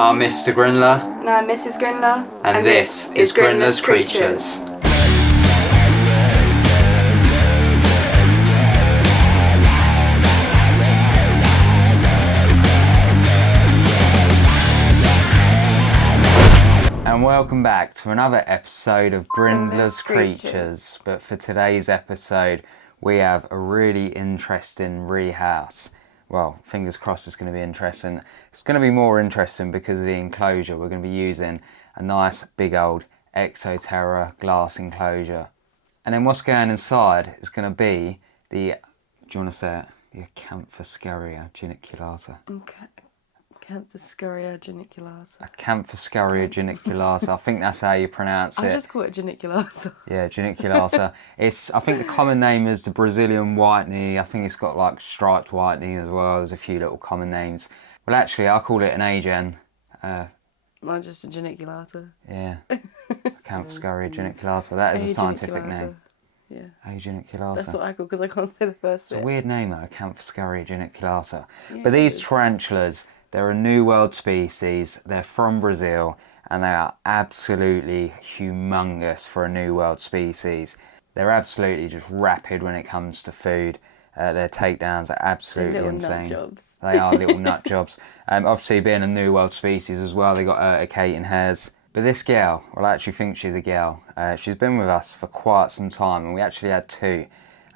I'm Mr. Grinler. And I'm Mrs. Grinler. And this is Grinler's Creatures. And welcome back to another episode of Grinler's Creatures. But for today's episode, we have a really interesting rehouse. Well, fingers crossed it's going to be interesting. It's going to be more interesting because of the enclosure. We're going to be using a nice big old Exoterra glass enclosure. And then what's going inside is going to be the, do you want to say it? The Acanthoscurria Geniculata. Acanthoscurria Geniculata. Acanthoscurria Geniculata. I think that's how you pronounce it. I just call it Geniculata. Yeah, Geniculata. I think the common name is the Brazilian white-knee. I think it's got like striped white-knee as well. There's a few little common names. Well, actually, I call it an agen. Mine's just a Geniculata. Yeah. Acanthoscurria Geniculata. That is a scientific name. Yeah. Geniculata. That's what I call because I can't say the first bit. It's a weird name though, Acanthoscurria Geniculata. Yeah, but these tarantulas, they're a New World species. They're from Brazil and they are absolutely humongous for a New World species. They're absolutely just rapid when it comes to food. Their takedowns are absolutely insane. Nut jobs. They are little nut jobs. Obviously being a New World species as well, they got urticating hairs. But this girl, well, I actually think she's a girl. She's been with us for quite some time and we actually had two.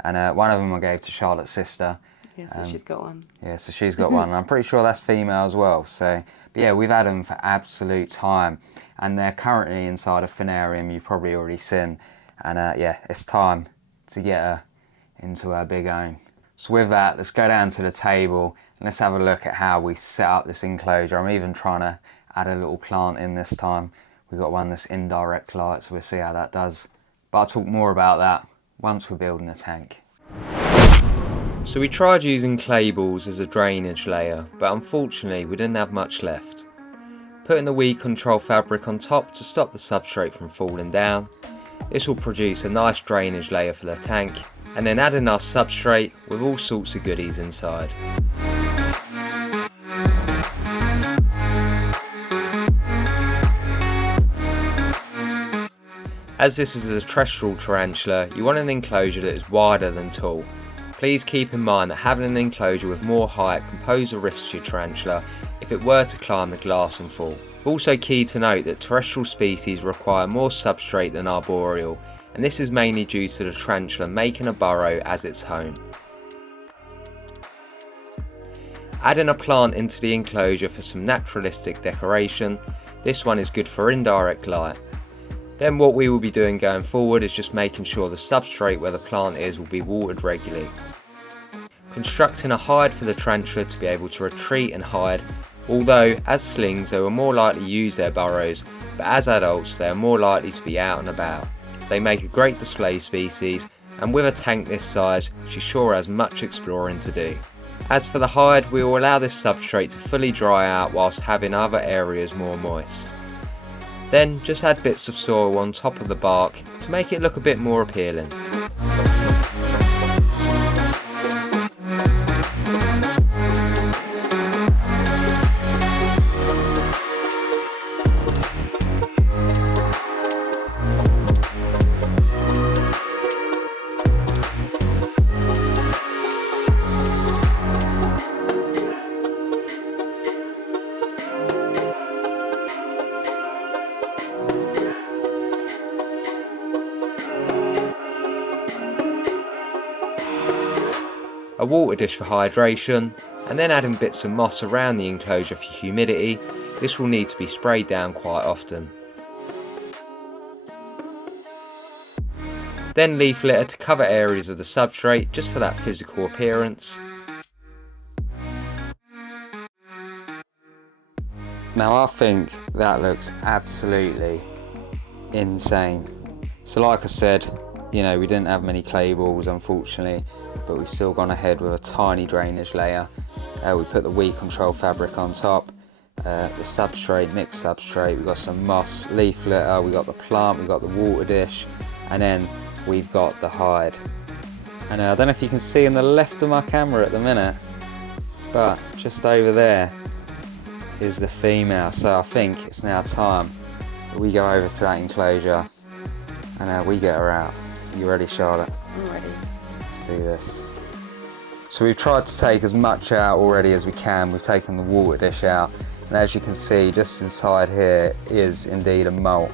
And one of them I gave to Charlotte's sister. Yeah, so she's got one. Yeah, so she's got one. And I'm pretty sure that's female as well. So, but yeah, we've had them for absolute time. And they're currently inside a phanarium you've probably already seen. And yeah, it's time to get her into her big home. So with that, let's go down to the table and let's have a look at how we set up this enclosure. I'm even trying to add a little plant in this time. We've got one that's indirect light, so we'll see how that does. But I'll talk more about that once we're building a tank. So we tried using clay balls as a drainage layer, but unfortunately we didn't have much left. Putting the weed control fabric on top to stop the substrate from falling down. This will produce a nice drainage layer for the tank, and then adding our substrate with all sorts of goodies inside. As this is a terrestrial tarantula, you want an enclosure that is wider than tall. Please keep in mind that having an enclosure with more height can pose a risk to your tarantula if it were to climb the glass and fall. Also key to note that terrestrial species require more substrate than arboreal, and this is mainly due to the tarantula making a burrow as its home. Adding a plant into the enclosure for some naturalistic decoration. This one is good for indirect light. Then what we will be doing going forward is just making sure the substrate where the plant is will be watered regularly. Constructing a hide for the tarantula to be able to retreat and hide, although as slings they will more likely use their burrows, but as adults they are more likely to be out and about. They make a great display species, and with a tank this size she sure has much exploring to do. As for the hide, we will allow this substrate to fully dry out whilst having other areas more moist. Then just add bits of soil on top of the bark to make it look a bit more appealing. A water dish for hydration, and then adding bits of moss around the enclosure for humidity. This will need to be sprayed down quite often. Then leaf litter to cover areas of the substrate just for that physical appearance. Now I think that looks absolutely insane. So like I said, you know, we didn't have many clay balls unfortunately, but we've still gone ahead with a tiny drainage layer. We put the weed control fabric on top, the substrate, mixed substrate, we've got some moss, leaf litter, we've got the plant, we've got the water dish, and then we've got the hide. And I don't know if you can see in the left of my camera at the minute, but just over there, is the female, so I think it's now time that we go over to that enclosure and we get her out. You ready, Charlotte? I'm ready. Let's do this. So we've tried to take as much out already as we can. We've taken the water dish out, and as you can see, just inside here is indeed a molt.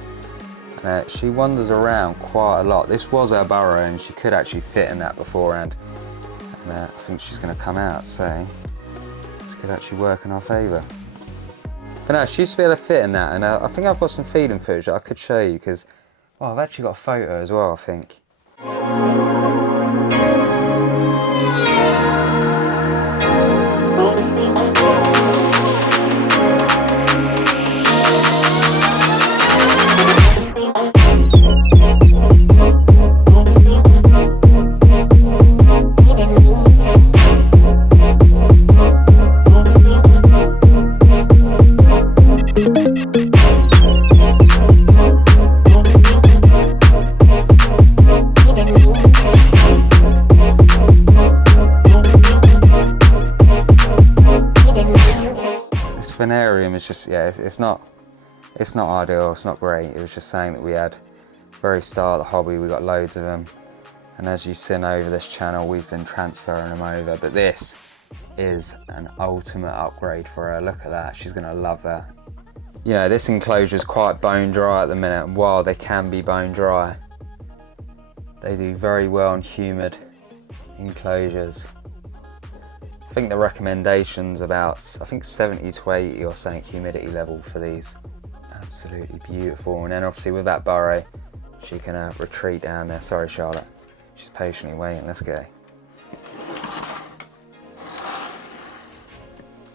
She wanders around quite a lot. This was her burrow and she could actually fit in that beforehand. And I think she's going to come out, so this could actually work in our favour. But no, she used to be able to fit in that, and I think I've got some feeding footage that I could show you because, well, I've actually got a photo as well, I think. Spinarium is just, yeah, it's not ideal, it's not great. It was just saying that we had very start of the hobby, we got loads of them, and as you've seen over this channel, we've been transferring them over. But this is an ultimate upgrade for her. Look at that, she's gonna love that. You know, this enclosure is quite bone dry at the minute, and while they can be bone dry, they do very well in humid enclosures. I think the recommendation's about, I think 70 to 80 or something humidity level for these. Absolutely beautiful. And then obviously with that burrow, she can retreat down there. Sorry, Charlotte. She's patiently waiting. Let's go.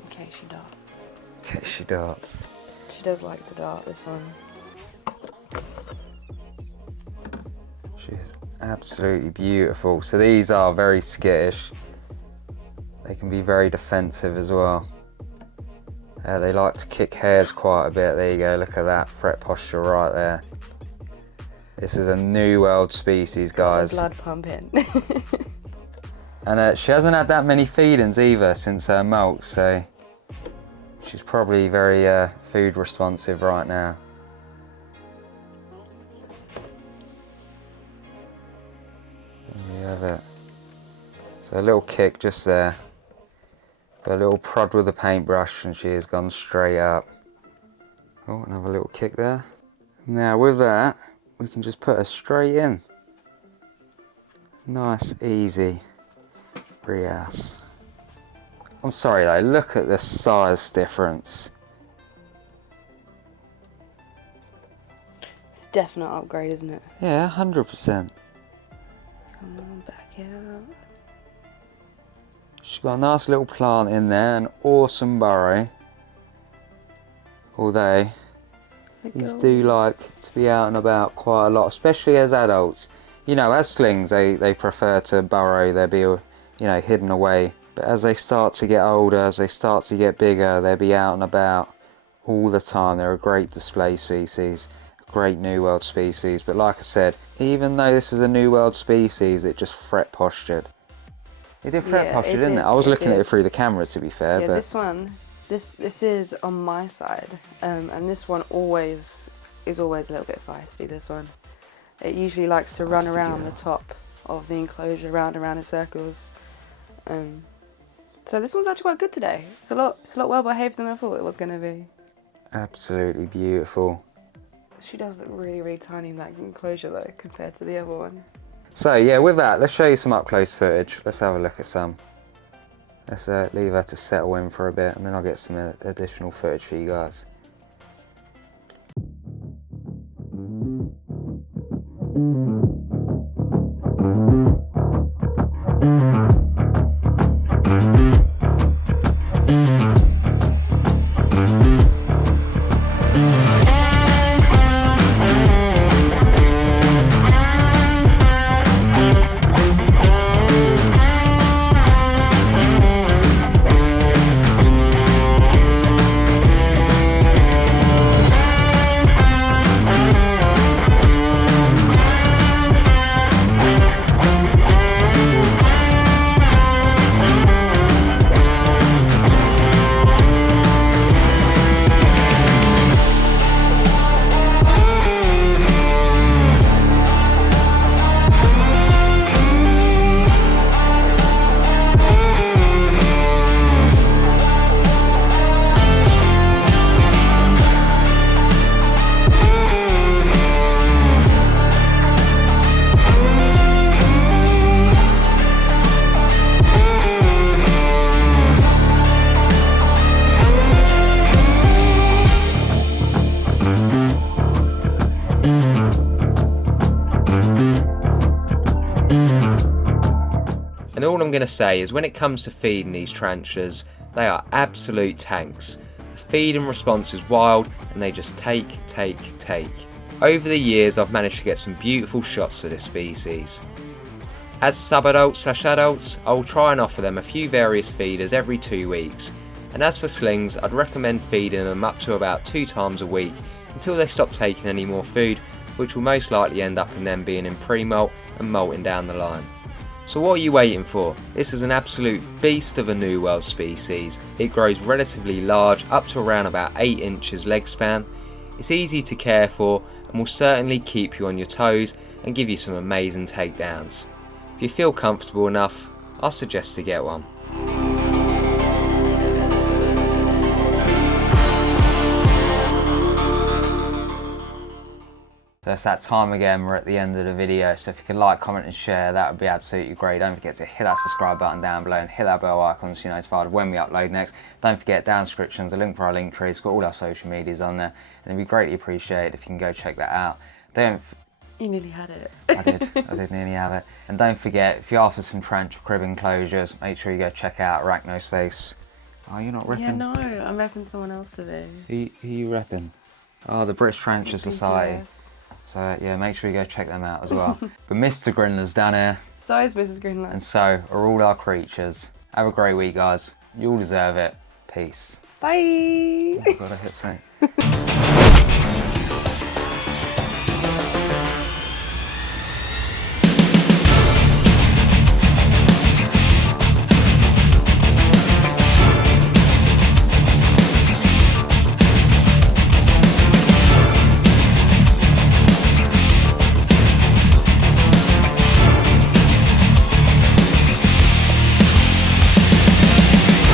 Okay, she darts. Okay, she darts. She does like to dart, this one. She is absolutely beautiful. So these are very skittish. They can be very defensive as well. They like to kick hairs quite a bit. There you go, look at that fret posture right there. This is a New World species, guys. Blood pumping. And she hasn't had that many feedings either since her molt, so she's probably very food responsive right now. There you have it. So a little kick just there. A little prod with a paintbrush and she has gone straight up. Oh, another little kick there. Now with that, we can just put her straight in. Nice, easy Rehouse. I'm sorry though, look at the size difference. It's a definite upgrade, isn't it? Yeah, 100%. Come on, back out. She's got a nice little plant in there, an awesome burrow. Although, these do like to be out and about quite a lot, especially as adults. You know, as slings, they prefer to burrow, they'll be, you know, hidden away. But as they start to get older, as they start to get bigger, they'll be out and about all the time. They're a great display species, a great New World species. But like I said, even though this is a New World species, it just fret postured. It did fret posture, didn't it? I was looking at it through the camera, to be fair. Yeah, but this one, this is on my side, and this one is always a little bit feisty. This one, it usually likes to run around the top of the enclosure, round and round in circles. So this one's actually quite good today. It's a lot well behaved than I thought it was going to be. Absolutely beautiful. She does look really, really tiny in that enclosure though, compared to the other one. So yeah, with that, let's show you some up close footage. Let's have a look at some. Let's leave her to settle in for a bit, and then I'll get some additional footage for you guys. going to say is when it comes to feeding these tarantulas, they are absolute tanks. The feeding response is wild and they just take. Over the years I've managed to get some beautiful shots of this species. As subadults/adults, I'll try and offer them a few various feeders every 2 weeks, and as for slings, I'd recommend feeding them up to about 2 times a week until they stop taking any more food, which will most likely end up in them being in pre-molt and molting down the line. So what are you waiting for? This is an absolute beast of a New World species. It grows relatively large, up to around about 8 inches leg span. It's easy to care for and will certainly keep you on your toes and give you some amazing takedowns. If you feel comfortable enough, I suggest to get one. So it's that time again, we're at the end of the video, so if you could like, comment and share, that would be absolutely great. Don't forget to hit that subscribe button down below and hit that bell icon so you're notified of when we upload next. Don't forget down descriptions, a link for our link tree, it's got all our social medias on there, and it'd be greatly appreciated if you can go check that out. You nearly had it. I did nearly have it. And don't forget, if you're after some tarantula crib enclosures, make sure you go check out Arachnospace. Oh, you're not repping? Yeah, no, I'm repping someone else today. Who are you repping? Oh, the British Tarantula Society. BTS. So yeah, make sure you go check them out as well. But Mr. Grinler's down here, So is Mrs. Greenland. and so are all our creatures. Have a great week, guys. You all deserve it. Peace. Bye. I've got to hit something.